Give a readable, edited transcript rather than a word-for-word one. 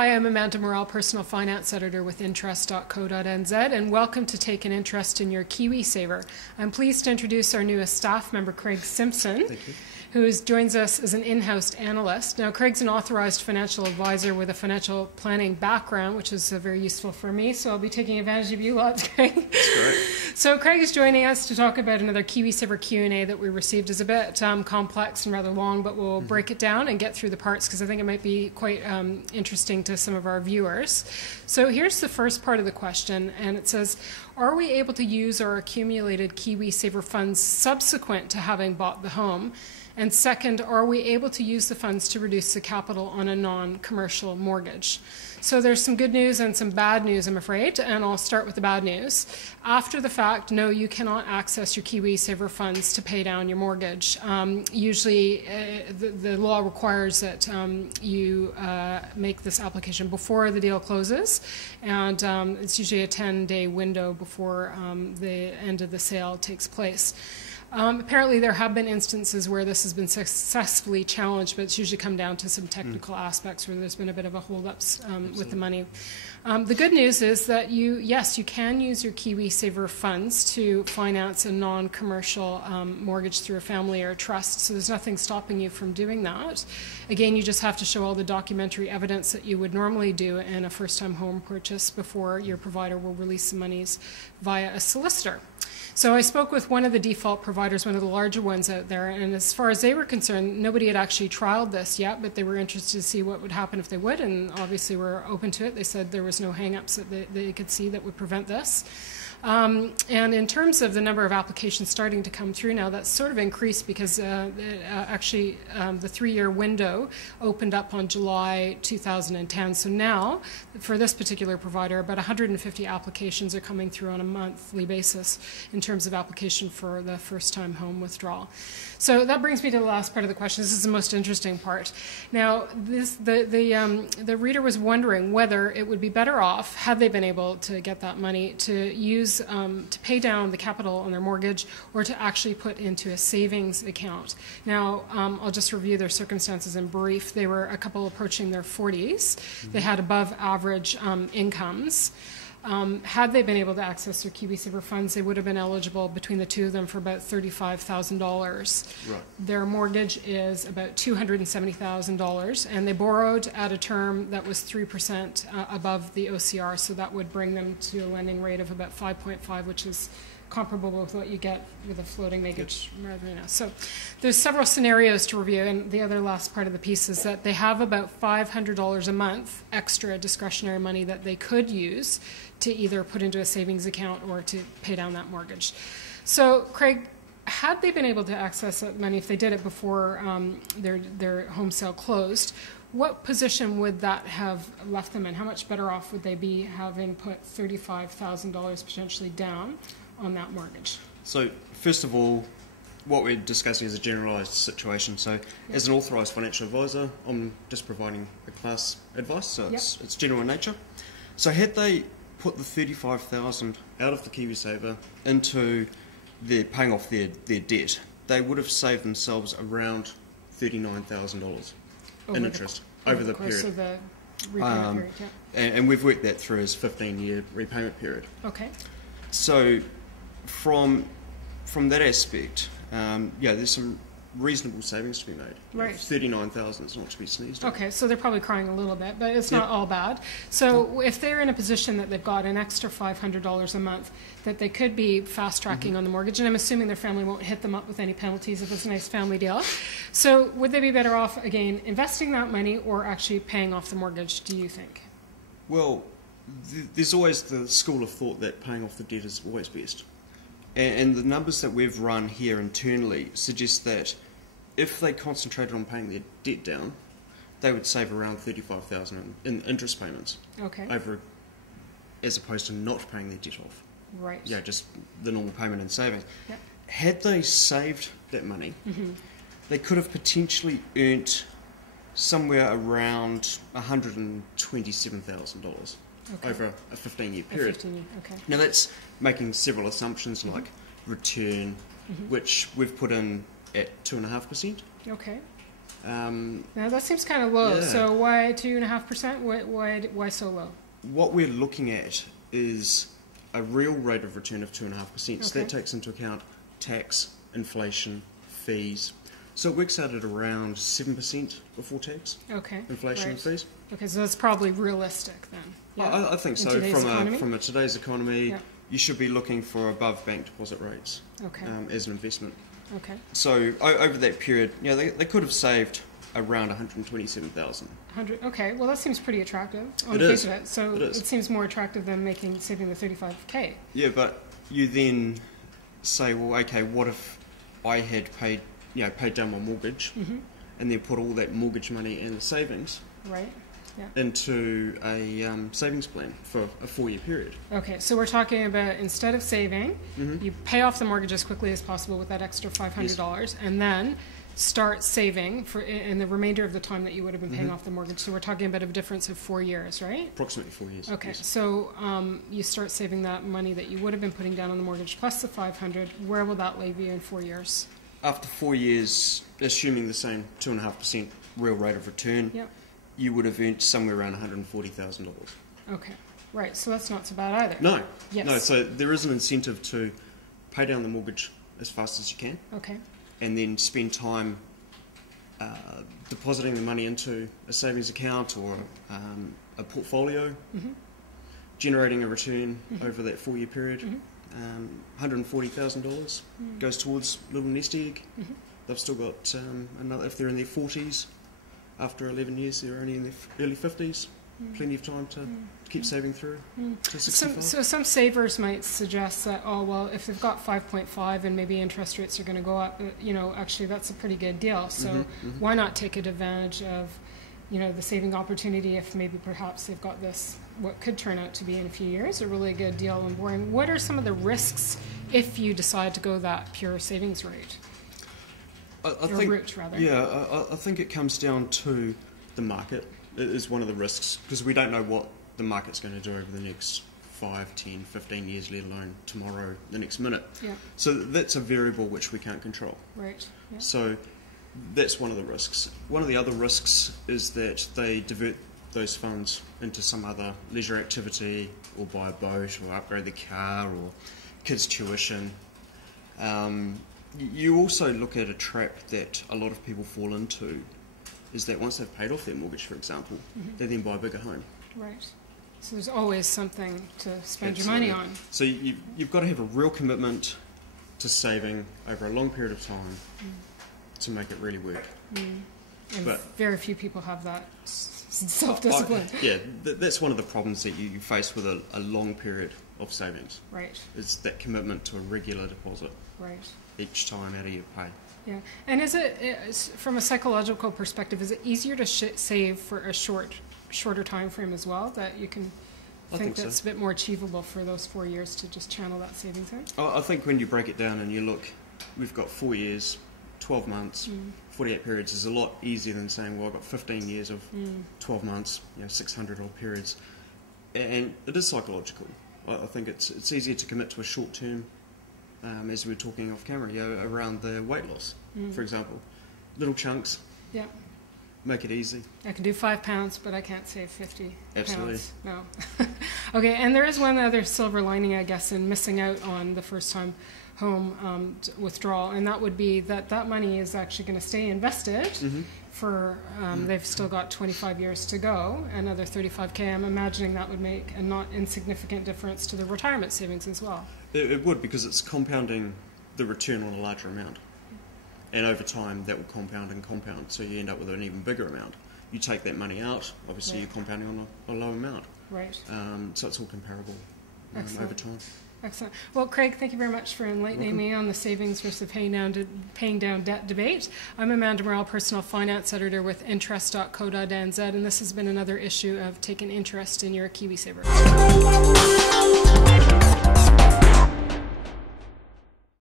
Hi, I'm Amanda Morrall, Personal Finance Editor with Interest.co.nz, and welcome to Take an Interest in Your KiwiSaver. I'm pleased to introduce our newest staff member, Craig Simpson, who joins us as an in-house analyst. Now, Craig's an authorized financial advisor with a financial planning background, which is very useful for me, so I'll be taking advantage of you lots, Craig. That's correct. So Craig is joining us to talk about another KiwiSaver Q&A that we received. It's a bit complex and rather long, but we'll break it down and get through the parts because I think it might be quite interesting to some of our viewers. So here's the first part of the question, and it says, are we able to use our accumulated KiwiSaver funds subsequent to having bought the home? And second, are we able to use the funds to reduce the capital on a non-commercial mortgage? So there's some good news and some bad news, I'm afraid, and I'll start with the bad news. After the fact, no, you cannot access your KiwiSaver funds to pay down your mortgage. Usually, the law requires that you make this application before the deal closes, and it's usually a 10-day window before the end of the sale takes place. Apparently there have been instances where this has been successfully challenged, but it's usually come down to some technical aspects where there's been a bit of a hold-ups with the money. The good news is that yes, you can use your KiwiSaver funds to finance a non-commercial mortgage through a family or a trust, so there's nothing stopping you from doing that. Again, you just have to show all the documentary evidence that you would normally do in a first-time home purchase before your provider will release the monies via a solicitor. So I spoke with one of the default providers, one of the larger ones out there, and as far as they were concerned, nobody had actually trialed this yet, but they were interested to see what would happen if they would, and obviously were open to it. They said there was no hang-ups that they could see that would prevent this. And in terms of the number of applications starting to come through now, that's sort of increased because actually the 3-year window opened up on July 2010. So now, for this particular provider, about 150 applications are coming through on a monthly basis in terms of application for the first-time home withdrawal. So that brings me to the last part of the question. This is the most interesting part. Now, the reader was wondering whether it would be better off, had they been able to get that money, to use to pay down the capital on their mortgage or to actually put into a savings account. Now, I'll just review their circumstances in brief. They were a couple approaching their 40s. They had above average incomes. Had they been able to access their KiwiSaver funds, they would have been eligible between the two of them for about $35,000. Right. Their mortgage is about $270,000, and they borrowed at a term that was 3% above the OCR, so that would bring them to a lending rate of about 5.5, which is comparable with what you get with a floating mortgage. So there's several scenarios to review, and the other last part of the piece is that they have about $500 a month extra discretionary money that they could use to either put into a savings account or to pay down that mortgage. So Craig, had they been able to access that money, if they did it before their home sale closed, what position would that have left them in? How much better off would they be having put $35,000 potentially down on that mortgage? So first of all, what we're discussing is a generalised situation. So as an authorised financial advisor, I'm just providing a class advice, so it's general in nature. So had they put the $35,000 out of the KiwiSaver into paying off their debt, they would have saved themselves around $39,000 in interest over the period. Of the repayment period, and we've worked that through as 15-year repayment period. Okay. So from that aspect, there's some reasonable savings to be made. Right. 39,000 is not to be sneezed at. Okay, so they're probably crying a little bit, but it's not all bad. So if they're in a position that they've got an extra $500 a month that they could be fast-tracking on the mortgage, and I'm assuming their family won't hit them up with any penalties if it's a nice family deal. So would they be better off, again, investing that money or actually paying off the mortgage, do you think? Well, there's always the school of thought that paying off the debt is always best. And the numbers that we've run here internally suggest that if they concentrated on paying their debt down, they would save around $35,000 in interest payments. Okay. As opposed to not paying their debt off. Right. Yeah, just the normal payment and savings. Yep. Had they saved that money, they could have potentially earned somewhere around $127,000. Over a 15-year period. 15-year, okay. Now that's making several assumptions like return, which we've put in at 2.5%. Okay. Now that seems kind of low. Yeah. So why 2.5%? Why so low? What we're looking at is a real rate of return of 2.5%. So that takes into account tax, inflation, fees. So it works out at around 7% before tax. Okay. Inflation and fees. Okay, so that's probably realistic then. Yeah. I think so. From today's economy, you should be looking for above bank deposit rates as an investment. Okay. So over that period, they could have saved around 127,000. Okay, well that seems pretty attractive on the face of it. So it seems more attractive than saving the 35k. Yeah, but you then say, well, okay, what if I had paid down my mortgage, and then put all that mortgage money and the savings into a savings plan for a 4-year period. Okay, so we're talking about, instead of saving, you pay off the mortgage as quickly as possible with that extra $500, and then start saving in the remainder of the time that you would have been paying off the mortgage. So we're talking about a difference of 4 years, right? Approximately 4 years. Okay, yes. so you start saving that money that you would have been putting down on the mortgage plus the $500. Where will that leave you in 4 years? After 4 years, assuming the same 2.5% real rate of return, you would have earned somewhere around $140,000. Okay, right. So that's not so bad either. No. Yes. No. So there is an incentive to pay down the mortgage as fast as you can. Okay. And then spend time depositing the money into a savings account or a portfolio, generating a return over that 4-year period. $140,000 goes towards little nest egg. They've still got another, if they're in their 40s, after 11 years they're only in their early 50s. Plenty of time to keep saving through to 65. So some savers might suggest that, oh well, if they've got 5.5 and maybe interest rates are going to go up, actually that's a pretty good deal. So why not take advantage of the saving opportunity if maybe perhaps they've got this, what could turn out to be in a few years, a really good deal on boring. What are some of the risks if you decide to go that pure savings rate? Route, rather. Yeah, I think it comes down to the market. It is one of the risks, because we don't know what the market's going to do over the next 5, 10, 15 years, let alone tomorrow, the next minute. Yeah. So that's a variable which we can't control. Right. Yeah. So that's one of the risks. One of the other risks is that they divert those funds into some other leisure activity, or buy a boat, or upgrade the car, or kids' tuition. You also look at a trap that a lot of people fall into, is that once they've paid off their mortgage, for example, they then buy a bigger home. Right. So there's always something to spend your money on. So you've got to have a real commitment to saving over a long period of time to make it really work. And very few people have that self-discipline. That's one of the problems that you face with a long period of savings. Right. It's that commitment to a regular deposit. Right. Each time out of your pay. Yeah, and is it from a psychological perspective? Is it easier to save for a shorter time frame as well? That you can think that's a bit more achievable for those 4 years to just channel that savings in? I think when you break it down and you look, we've got 4 years, 12 months, 48 periods is a lot easier than saying, well, I've got 15 years of 12 months, 600 odd periods, and it is psychological. I think it's easier to commit to a short term. As we were talking off camera, around the weight loss, for example. Little chunks. Yeah. Make it easy. I can do 5 pounds, but I can't save 50 Absolutely. Pounds. No. Okay, and there is one other silver lining, I guess, in missing out on the first time home withdrawal, and that would be that money is actually going to stay invested for, they've still got 25 years to go, another 35K. I'm imagining that would make a not insignificant difference to the retirement savings as well. It would, because it's compounding the return on a larger amount. And over time, that will compound and compound, so you end up with an even bigger amount. You take that money out, obviously you're compounding on a low amount. Right. So it's all comparable over time. Excellent. Well, Craig, thank you very much for enlightening me on the savings versus paying down debt debate. I'm Amanda Morrall, Personal Finance Editor with interest.co.nz, and this has been another issue of Take an Interest in Your KiwiSaver.